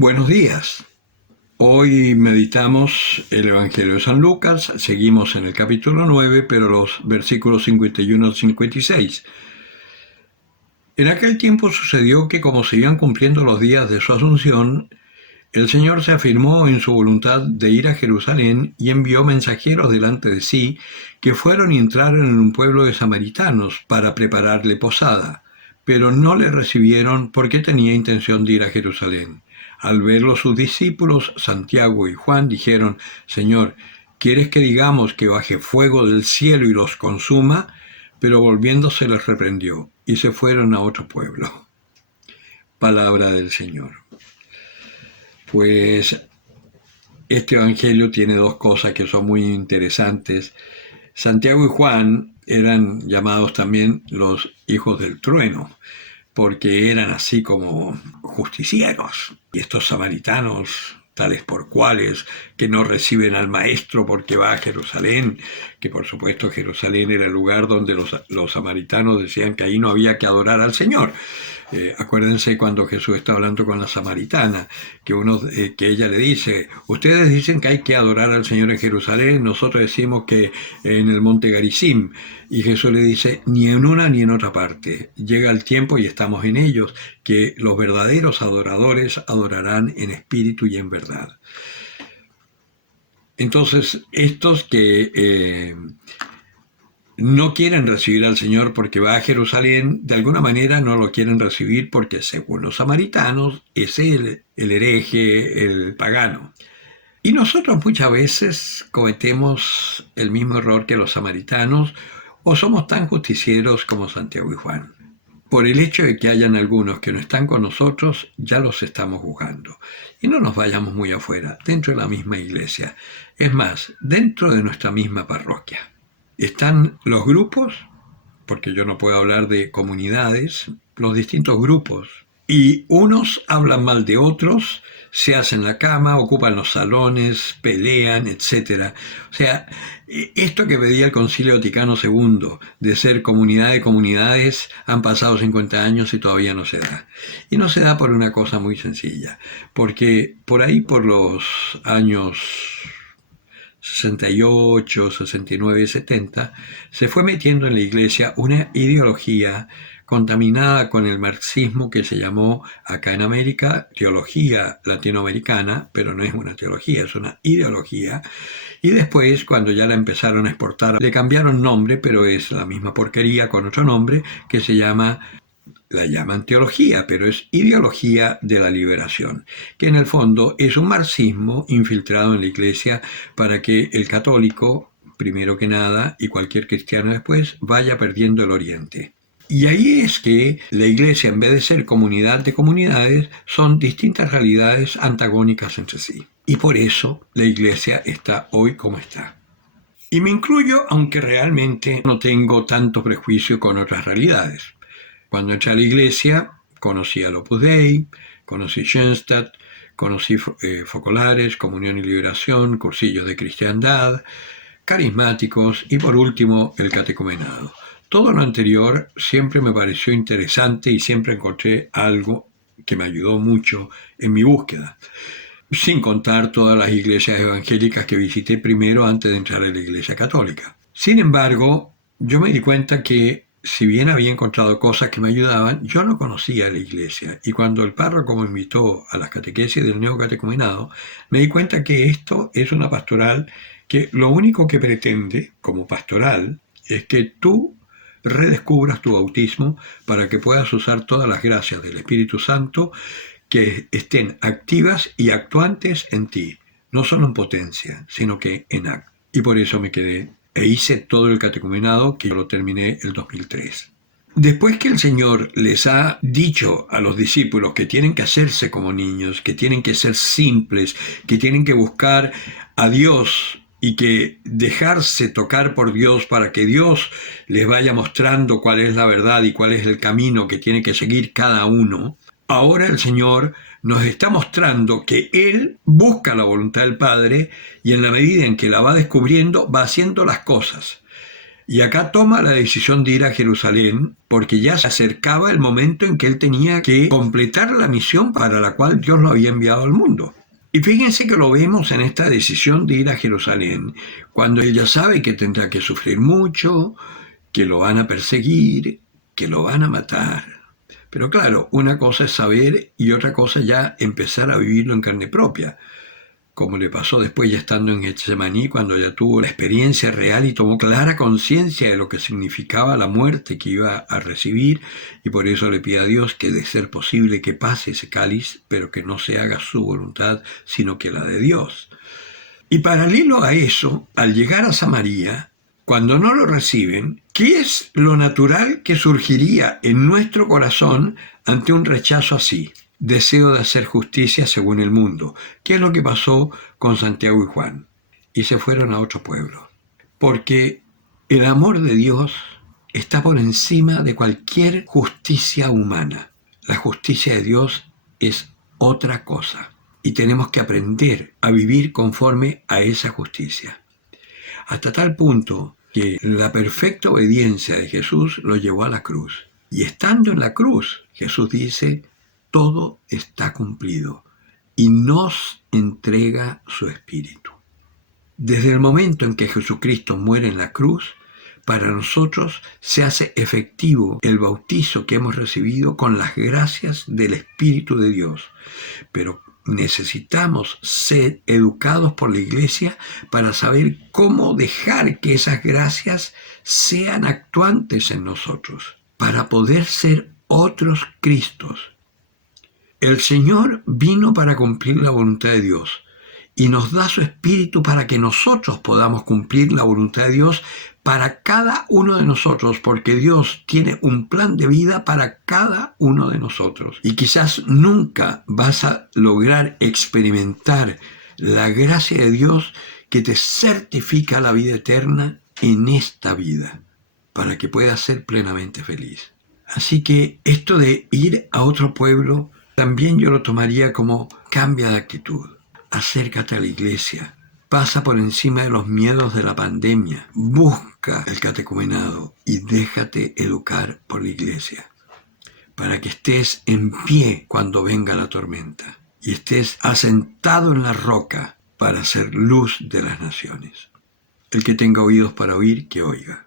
Buenos días. Hoy meditamos el Evangelio de San Lucas, seguimos en el capítulo 9, pero los versículos 51 al 56. En aquel tiempo sucedió que, como se iban cumpliendo los días de su asunción, el Señor se afirmó en su voluntad de ir a Jerusalén y envió mensajeros delante de sí, que fueron y entraron en un pueblo de samaritanos para prepararle posada, pero no le recibieron porque tenía intención de ir a Jerusalén. Al verlo sus discípulos, Santiago y Juan, dijeron: Señor, ¿quieres que digamos que baje fuego del cielo y los consuma? Pero volviéndose les reprendió, y se fueron a otro pueblo. Palabra del Señor. Pues este evangelio tiene dos cosas que son muy interesantes. Santiago y Juan eran llamados también los hijos del trueno, porque eran así como justicieros. Y estos samaritanos, tales por cuales, que no reciben al maestro porque va a Jerusalén, que por supuesto Jerusalén era el lugar donde los samaritanos decían que ahí no había que adorar al Señor. Acuérdense cuando Jesús está hablando con la samaritana, que ella le dice: ustedes dicen que hay que adorar al Señor en Jerusalén, nosotros decimos que en el monte Garizim. Y Jesús le dice: ni en una ni en otra parte. Llega el tiempo, y estamos en ellos, que los verdaderos adoradores adorarán en espíritu y en verdad. Entonces, estos que no quieren recibir al Señor porque va a Jerusalén, de alguna manera no lo quieren recibir porque, según los samaritanos, es él el hereje, el pagano. Y nosotros muchas veces cometemos el mismo error que los samaritanos, o somos tan justicieros como Santiago y Juan. Por el hecho de que hayan algunos que no están con nosotros, ya los estamos juzgando. Y no nos vayamos muy afuera, dentro de la misma iglesia. Es más, dentro de nuestra misma parroquia. Están los grupos, porque yo no puedo hablar de comunidades, los distintos grupos. Y unos hablan mal de otros, se hacen la cama, ocupan los salones, pelean, etc. O sea, esto que pedía el Concilio Vaticano II, de ser comunidad de comunidades, han pasado 50 años y todavía no se da. Y no se da por una cosa muy sencilla, porque por ahí, por los años 68, 69, 70, se fue metiendo en la iglesia una ideología contaminada con el marxismo que se llamó acá en América teología latinoamericana, pero no es una teología, es una ideología. Y después, cuando ya la empezaron a exportar, le cambiaron nombre, pero es la misma porquería con otro nombre, que la llaman teología, pero es ideología de la liberación, que en el fondo es un marxismo infiltrado en la iglesia para que el católico, primero que nada, y cualquier cristiano después, vaya perdiendo el oriente. Y ahí es que la iglesia, en vez de ser comunidad de comunidades, son distintas realidades antagónicas entre sí. Y por eso la iglesia está hoy como está. Y me incluyo, aunque realmente no tengo tanto prejuicio con otras realidades. Cuando entré a la iglesia, conocí al Opus Dei, conocí Schoenstatt, conocí Focolares, Comunión y Liberación, cursillos de cristiandad, carismáticos y, por último, el catecumenado. Todo lo anterior siempre me pareció interesante y siempre encontré algo que me ayudó mucho en mi búsqueda. Sin contar todas las iglesias evangélicas que visité primero antes de entrar a la iglesia católica. Sin embargo, yo me di cuenta que, si bien había encontrado cosas que me ayudaban, yo no conocía la iglesia. Y cuando el párroco me invitó a las catequesis del neocatecumenado, me di cuenta que esto es una pastoral que lo único que pretende, como pastoral, es que tú redescubras tu bautismo para que puedas usar todas las gracias del Espíritu Santo que estén activas y actuantes en ti, no solo en potencia, sino que en acto. Y por eso me quedé e hice todo el catecumenado, que yo lo terminé el 2003. Después que el Señor les ha dicho a los discípulos que tienen que hacerse como niños, que tienen que ser simples, que tienen que buscar a Dios y que dejarse tocar por Dios para que Dios les vaya mostrando cuál es la verdad y cuál es el camino que tiene que seguir cada uno, ahora el Señor nos está mostrando que Él busca la voluntad del Padre y, en la medida en que la va descubriendo, va haciendo las cosas. Y acá toma la decisión de ir a Jerusalén porque ya se acercaba el momento en que él tenía que completar la misión para la cual Dios lo había enviado al mundo. Y fíjense que lo vemos en esta decisión de ir a Jerusalén, cuando él ya sabe que tendrá que sufrir mucho, que lo van a perseguir, que lo van a matar. Pero claro, una cosa es saber y otra cosa ya empezar a vivirlo en carne propia, como le pasó después ya estando en Getsemaní, cuando ya tuvo la experiencia real y tomó clara conciencia de lo que significaba la muerte que iba a recibir, y por eso le pide a Dios que de ser posible que pase ese cáliz, pero que no se haga su voluntad, sino que la de Dios. Y paralelo a eso, al llegar a Samaria, cuando no lo reciben, ¿qué es lo natural que surgiría en nuestro corazón ante un rechazo así? Deseo de hacer justicia según el mundo. ¿Qué es lo que pasó con Santiago y Juan? Y se fueron a otro pueblo. Porque el amor de Dios está por encima de cualquier justicia humana. La justicia de Dios es otra cosa. Y tenemos que aprender a vivir conforme a esa justicia. Hasta tal punto que la perfecta obediencia de Jesús lo llevó a la cruz. Y estando en la cruz, Jesús dice: todo está cumplido, y nos entrega su Espíritu. Desde el momento en que Jesucristo muere en la cruz, para nosotros se hace efectivo el bautizo que hemos recibido con las gracias del Espíritu de Dios. Pero necesitamos ser educados por la Iglesia para saber cómo dejar que esas gracias sean actuantes en nosotros, para poder ser otros Cristos. El Señor vino para cumplir la voluntad de Dios y nos da su Espíritu para que nosotros podamos cumplir la voluntad de Dios para cada uno de nosotros, porque Dios tiene un plan de vida para cada uno de nosotros. Y quizás nunca vas a lograr experimentar la gracia de Dios que te certifica la vida eterna en esta vida, para que puedas ser plenamente feliz. Así que esto de ir a otro pueblo, también yo lo tomaría como cambia de actitud. Acércate a la iglesia. Pasa por encima de los miedos de la pandemia. Busca el catecumenado y déjate educar por la iglesia, para que estés en pie cuando venga la tormenta y estés asentado en la roca para ser luz de las naciones. El que tenga oídos para oír, que oiga.